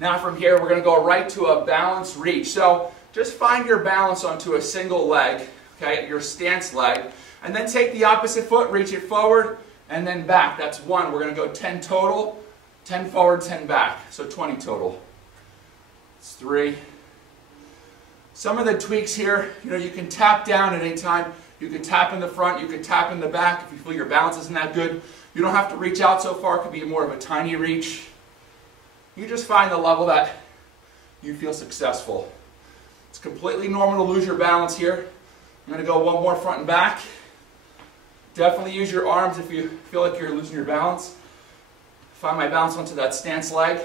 Now from here, we're going to go right to a balanced reach. So just find your balance onto a single leg, okay, your stance leg, and then take the opposite foot, reach it forward, and then back. That's 1. We're going to go 10 total, 10 forward, 10 back, so 20 total. It's 3. Some of the tweaks here, you can tap down at any time. You can tap in the front, you can tap in the back if you feel your balance isn't that good. You don't have to reach out so far. It could be more of a tiny reach. You just find the level that you feel successful. It's completely normal to lose your balance here. I'm going to go 1 more front and back. Definitely use your arms if you feel like you're losing your balance. Find my balance onto that stance leg.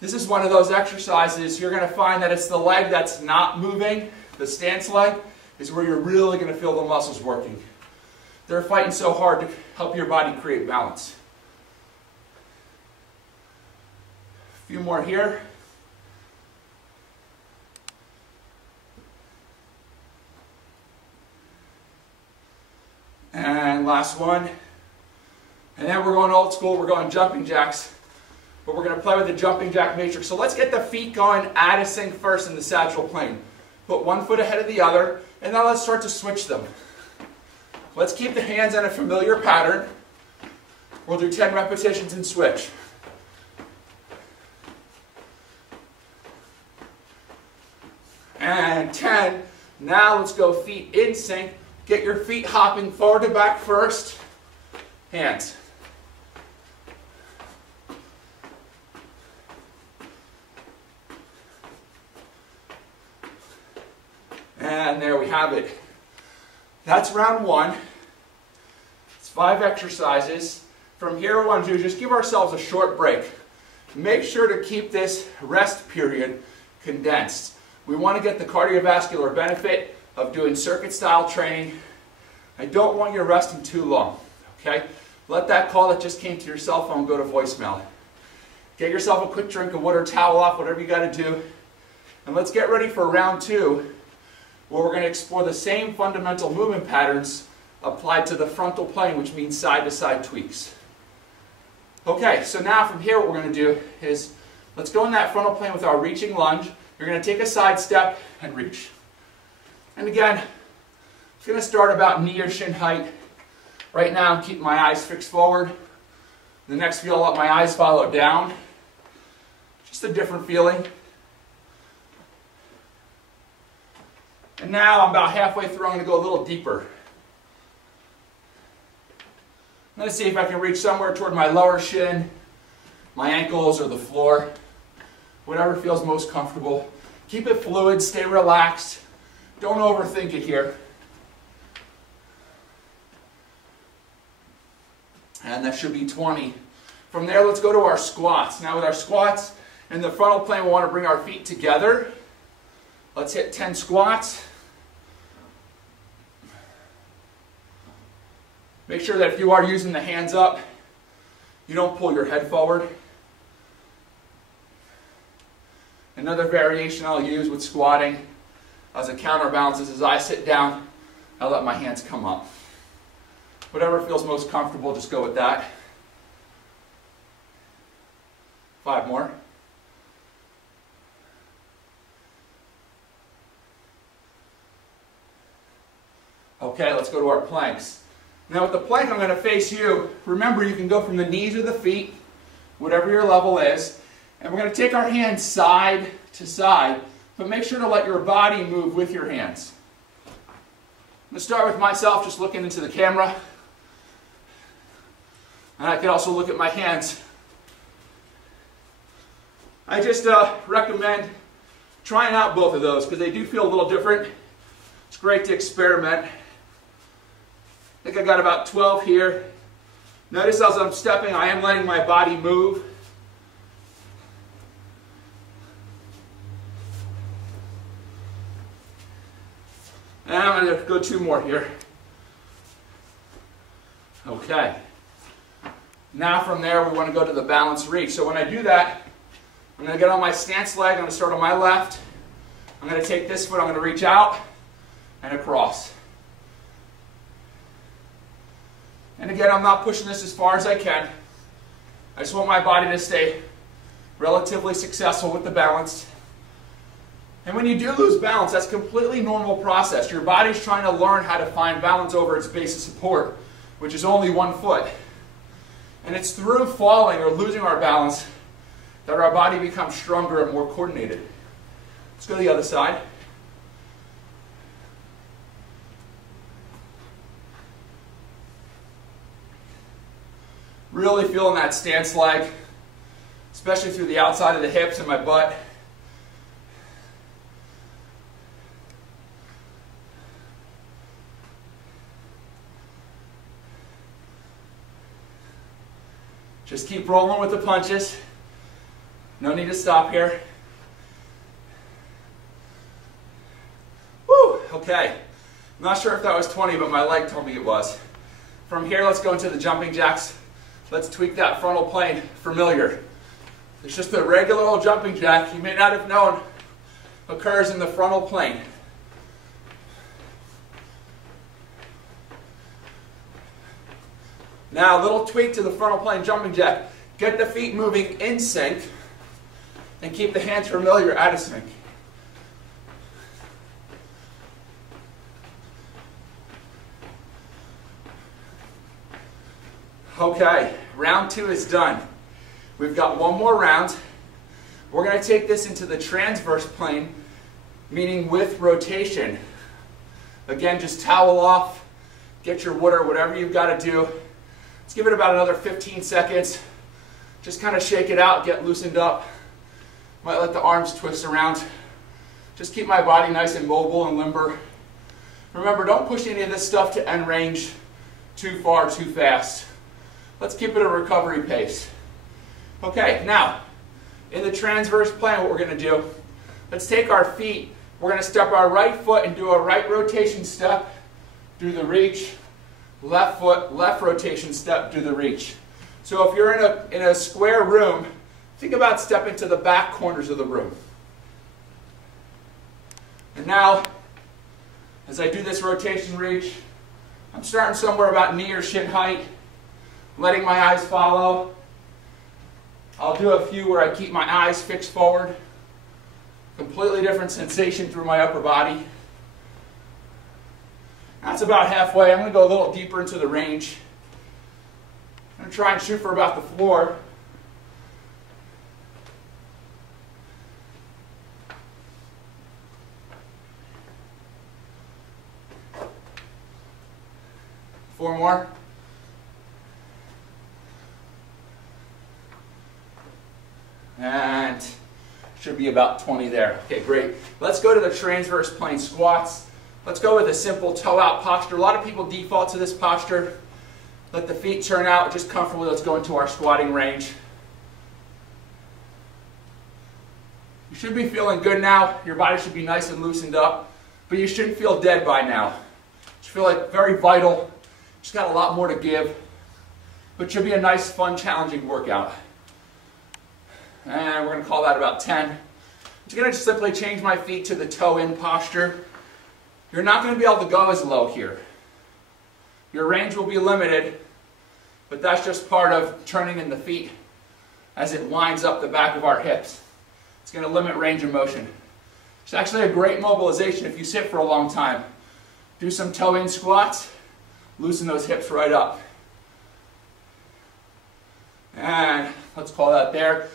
This is one of those exercises you're going to find that it's the leg that's not moving. The stance leg is where you're really going to feel the muscles working. They're fighting so hard to help your body create balance. A few more here. And last one. And then we're going old school, we're going jumping jacks. But we're going to play with the jumping jack matrix. So let's get the feet going, Addising first in the sagittal plane. Put 1 foot ahead of the other, and now let's start to switch them. Let's keep the hands in a familiar pattern. We'll do 10 repetitions and switch. And 10. Now let's go feet in sync. Get your feet hopping forward to back first. Hands. And there we have it. That's round 1. It's 5 exercises. From here, what we want to do is just give ourselves a short break. Make sure to keep this rest period condensed. We want to get the cardiovascular benefit of doing circuit style training. I don't want you resting too long. Okay? Let that call that just came to your cell phone go to voicemail. Get yourself a quick drink of water, towel off, whatever you got to do. And let's get ready for round 2, where we're going to explore the same fundamental movement patterns applied to the frontal plane, which means side-to-side tweaks. Okay, so now from here what we're going to do is, let's go in that frontal plane with our reaching lunge. You're going to take a side step and reach. And again, it's going to start about knee or shin height. Right now I'm keeping my eyes fixed forward. The next feel, I'll let my eyes follow down. Just a different feeling. And now I'm about halfway through, I'm going to go a little deeper. Let's see if I can reach somewhere toward my lower shin, my ankles, or the floor. Whatever feels most comfortable. Keep it fluid, stay relaxed. Don't overthink it here. And that should be 20. From there, let's go to our squats. Now with our squats, in the frontal plane, we want to bring our feet together. Let's hit 10 squats. Make sure that if you are using the hands up, you don't pull your head forward. Another variation I'll use with squatting as a counterbalance is as I sit down, I let my hands come up. Whatever feels most comfortable, just go with that. 5 more. Okay, let's go to our planks. Now with the plank, I'm going to face you. Remember, you can go from the knees or the feet, whatever your level is. And we're going to take our hands side to side, but make sure to let your body move with your hands. I'm going to start with myself, just looking into the camera. And I can also look at my hands. I just recommend trying out both of those because they do feel a little different. It's great to experiment. I think I got about 12 here. Notice as I'm stepping, I am letting my body move. And I'm going to go 2 more here. Okay. Now from there, we want to go to the balanced reach. So when I do that, I'm going to get on my stance leg. I'm going to start on my left. I'm going to take this foot, I'm going to reach out and across. And again, I'm not pushing this as far as I can. I just want my body to stay relatively successful with the balance. And when you do lose balance, that's a completely normal process. Your body's trying to learn how to find balance over its base of support, which is only one foot. And it's through falling or losing our balance that our body becomes stronger and more coordinated. Let's go to the other side. Really feeling that stance leg, especially through the outside of the hips and my butt. Just keep rolling with the punches. No need to stop here. Woo, okay. I'm not sure if that was 20, but my leg told me it was. From here, let's go into the jumping jacks. Let's tweak that frontal plane. Familiar. It's just a regular old jumping jack you may not have known occurs in the frontal plane. Now, a little tweak to the frontal plane jumping jack. Get the feet moving in sync and keep the hands familiar out of sync. Okay, round 2 is done. We've got one more round. We're going to take this into the transverse plane, meaning with rotation. Again, just towel off, get your water, whatever you've got to do. Let's give it about another 15 seconds. Just kind of shake it out, get loosened up. Might let the arms twist around. Just keep my body nice and mobile and limber. Remember, don't push any of this stuff to end range too far, too fast. Let's keep it a recovery pace. Okay, now, in the transverse plane, what we're going to do, let's take our feet. We're going to step our right foot and do a right rotation step, do the reach. Left foot, left rotation step, do the reach. So if you're in a square room, think about stepping to the back corners of the room. And now, as I do this rotation reach, I'm starting somewhere about knee or shin height, letting my eyes follow. I'll do a few where I keep my eyes fixed forward. Completely different sensation through my upper body. That's about halfway. I'm going to go a little deeper into the range. I'm going to try and shoot for about the floor. Four more. And should be about 20 there. Okay, great. Let's go to the transverse plane squats. Let's go with a simple toe out posture. A lot of people default to this posture. Let the feet turn out, just comfortably. Let's go into our squatting range. You should be feeling good now. Your body should be nice and loosened up, but you shouldn't feel dead by now. You should feel like very vital. Just got a lot more to give, but it should be a nice, fun, challenging workout. And we're going to call that about 10. I'm just going to simply change my feet to the toe-in posture. You're not going to be able to go as low here. Your range will be limited, but that's just part of turning in the feet as it winds up the back of our hips. It's going to limit range of motion. It's actually a great mobilization if you sit for a long time. Do some toe-in squats, loosen those hips right up. And let's call that there.